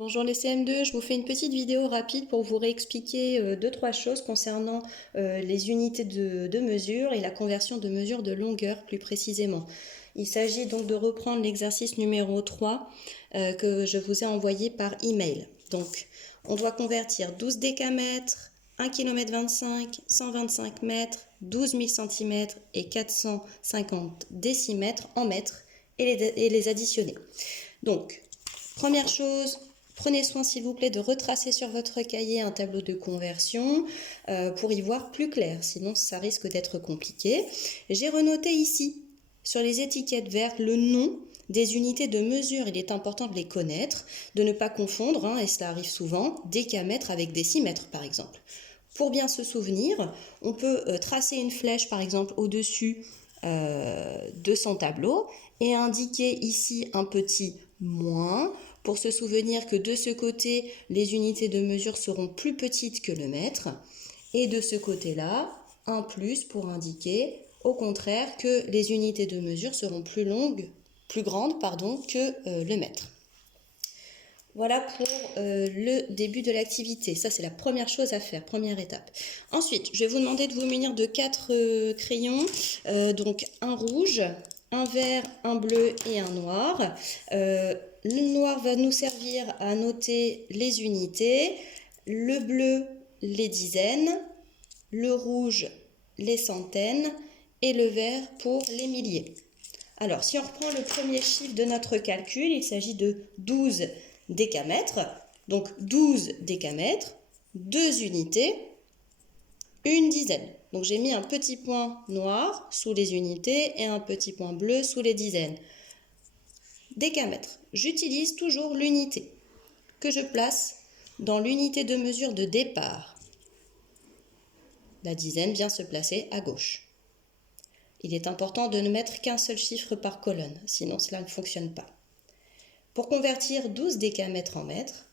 Bonjour les CM2, je vous fais une petite vidéo rapide pour vous réexpliquer deux, trois choses concernant les unités de mesure et la conversion de mesure de longueur plus précisément. Il s'agit donc de reprendre l'exercice numéro 3 que je vous ai envoyé par email. Donc, on doit convertir 12 décamètres, 1 km 25, 125 mètres, 12 000 cm et 450 décimètres en mètres et les additionner. Donc, première chose, prenez soin s'il vous plaît de retracer sur votre cahier un tableau de conversion pour y voir plus clair, sinon ça risque d'être compliqué. J'ai renoté ici sur les étiquettes vertes le nom des unités de mesure. Il est important de les connaître, de ne pas confondre, et cela arrive souvent, décamètres avec décimètres par exemple. Pour bien se souvenir, on peut tracer une flèche par exemple au-dessus de son tableau et indiquer ici un petit moins pour se souvenir que de ce côté, les unités de mesure seront plus petites que le mètre et de ce côté-là, un plus pour indiquer au contraire que les unités de mesure seront plus grandes que le mètre. Voilà pour le début de l'activité. Ça, c'est la première chose à faire, première étape. Ensuite, je vais vous demander de vous munir de 4 crayons, donc un rouge, un vert, un bleu et un noir. Le noir va nous servir à noter les unités, le bleu, les dizaines, le rouge, les centaines et le vert pour les milliers. Alors, si on reprend le premier chiffre de notre calcul, il s'agit de 12 décamètres. Donc 12 décamètres, 2 unités, une dizaine. Donc j'ai mis un petit point noir sous les unités et un petit point bleu sous les dizaines. Décamètre, j'utilise toujours l'unité que je place dans l'unité de mesure de départ. La dizaine vient se placer à gauche. Il est important de ne mettre qu'un seul chiffre par colonne, sinon cela ne fonctionne pas. Pour convertir 12 décamètres en mètres,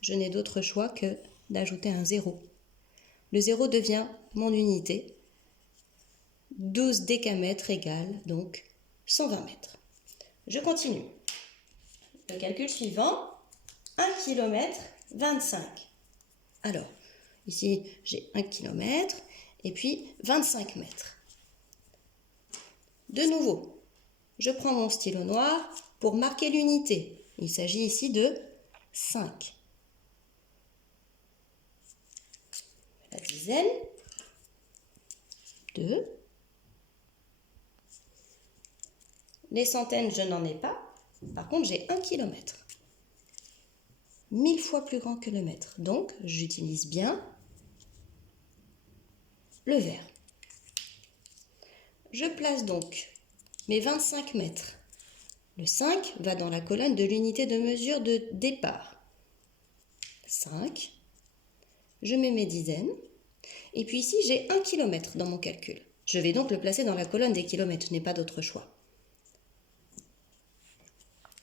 je n'ai d'autre choix que d'ajouter un 0. Le 0 devient mon unité. 12 décamètres égale donc 120 mètres. Je continue. Le calcul suivant, 1 km 25. Alors, ici j'ai 1 km et puis 25 mètres. De nouveau, je prends mon stylo noir pour marquer l'unité. Il s'agit ici de 5. La dizaine, 2. Les centaines, je n'en ai pas. Par contre, j'ai 1 km. 1000 fois plus grand que le mètre. Donc, j'utilise bien le vert. Je place donc mes 25 mètres. Le 5 va dans la colonne de l'unité de mesure de départ. 5. Je mets mes dizaines. Et puis ici, j'ai 1 km dans mon calcul. Je vais donc le placer dans la colonne des kilomètres. Je n'ai pas d'autre choix.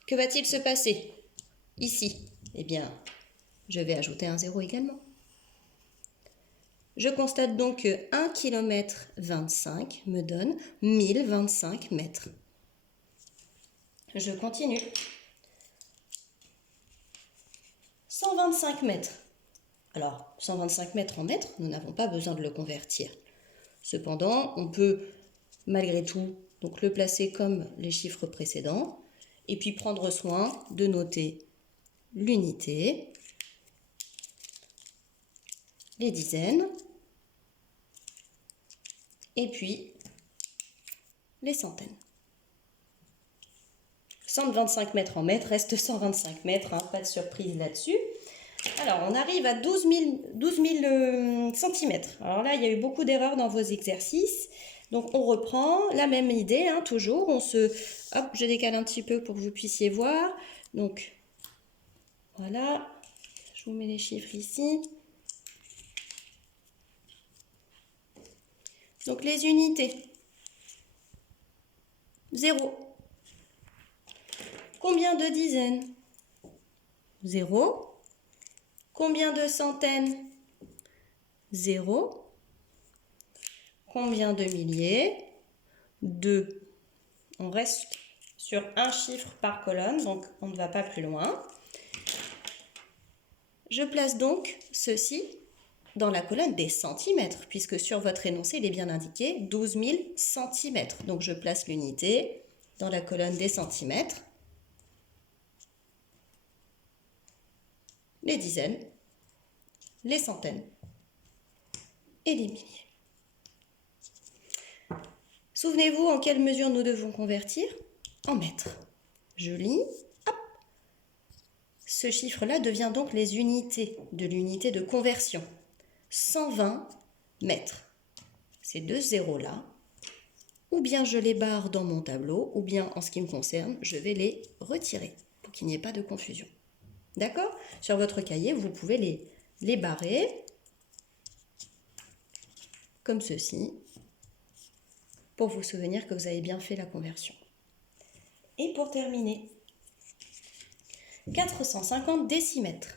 Que va-t-il se passer ici? Eh bien, je vais ajouter un 0 également. Je constate donc que 1 km 25 me donne 1025 mètres. Je continue. 125 mètres. Alors, 125 mètres en mètres, nous n'avons pas besoin de le convertir. Cependant, on peut malgré tout donc le placer comme les chiffres précédents et puis prendre soin de noter l'unité, les dizaines et puis les centaines. 125 mètres en mètres reste 125 mètres, pas de surprise là-dessus. Alors, on arrive à 12 000 cm. Alors là, il y a eu beaucoup d'erreurs dans vos exercices. Donc, on reprend la même idée, toujours. Hop, je décale un petit peu pour que vous puissiez voir. Donc, voilà. Je vous mets les chiffres ici. Donc, les unités. 0. Combien de dizaines? 0. Combien de centaines? 0. Combien de milliers? 2. On reste sur un chiffre par colonne, donc on ne va pas plus loin. Je place donc ceci dans la colonne des centimètres, puisque sur votre énoncé, il est bien indiqué 12 000 centimètres. Donc je place l'unité dans la colonne des centimètres, les dizaines, les centaines et les milliers. Souvenez-vous en quelle mesure nous devons convertir? En mètres. Je lis, hop. Ce chiffre-là devient donc les unités de l'unité de conversion. 120 mètres. Ces deux zéros-là, ou bien je les barre dans mon tableau, ou bien en ce qui me concerne, je vais les retirer pour qu'il n'y ait pas de confusion. D'accord? Sur votre cahier, vous pouvez les barrer comme ceci pour vous souvenir que vous avez bien fait la conversion. Et pour terminer, 450 décimètres.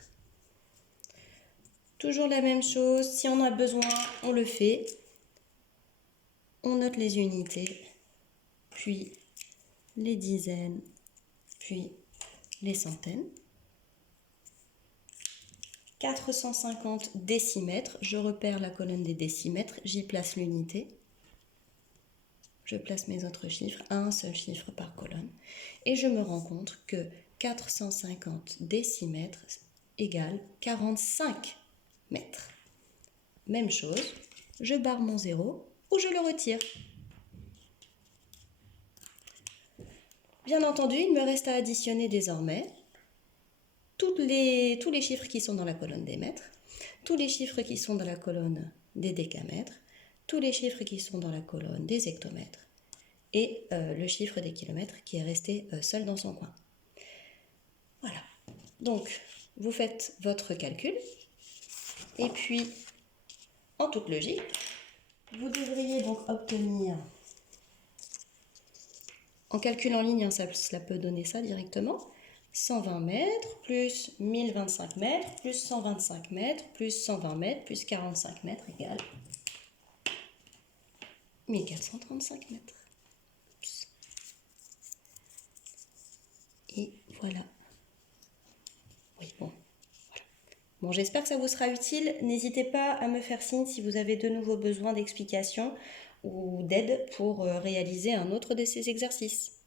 Toujours la même chose, si on a besoin, on le fait. On note les unités, puis les dizaines, puis les centaines. 450 décimètres, je repère la colonne des décimètres, j'y place l'unité. Je place mes autres chiffres, un seul chiffre par colonne. Et je me rends compte que 450 décimètres égale 45 mètres. Même chose, je barre mon zéro ou je le retire. Bien entendu, il me reste à additionner désormais tous les chiffres qui sont dans la colonne des mètres, tous les chiffres qui sont dans la colonne des décamètres, tous les chiffres qui sont dans la colonne des hectomètres et le chiffre des kilomètres qui est resté seul dans son coin. Voilà. Donc, vous faites votre calcul et puis, en toute logique, vous devriez donc obtenir, en calcul en ligne, cela peut donner ça directement, 120 mètres plus 1025 mètres plus 125 mètres plus 120 mètres plus 45 mètres égale 1435 mètres. Et voilà. Oui, bon. Voilà. Bon, j'espère que ça vous sera utile. N'hésitez pas à me faire signe si vous avez de nouveau besoin d'explications ou d'aide pour réaliser un autre de ces exercices.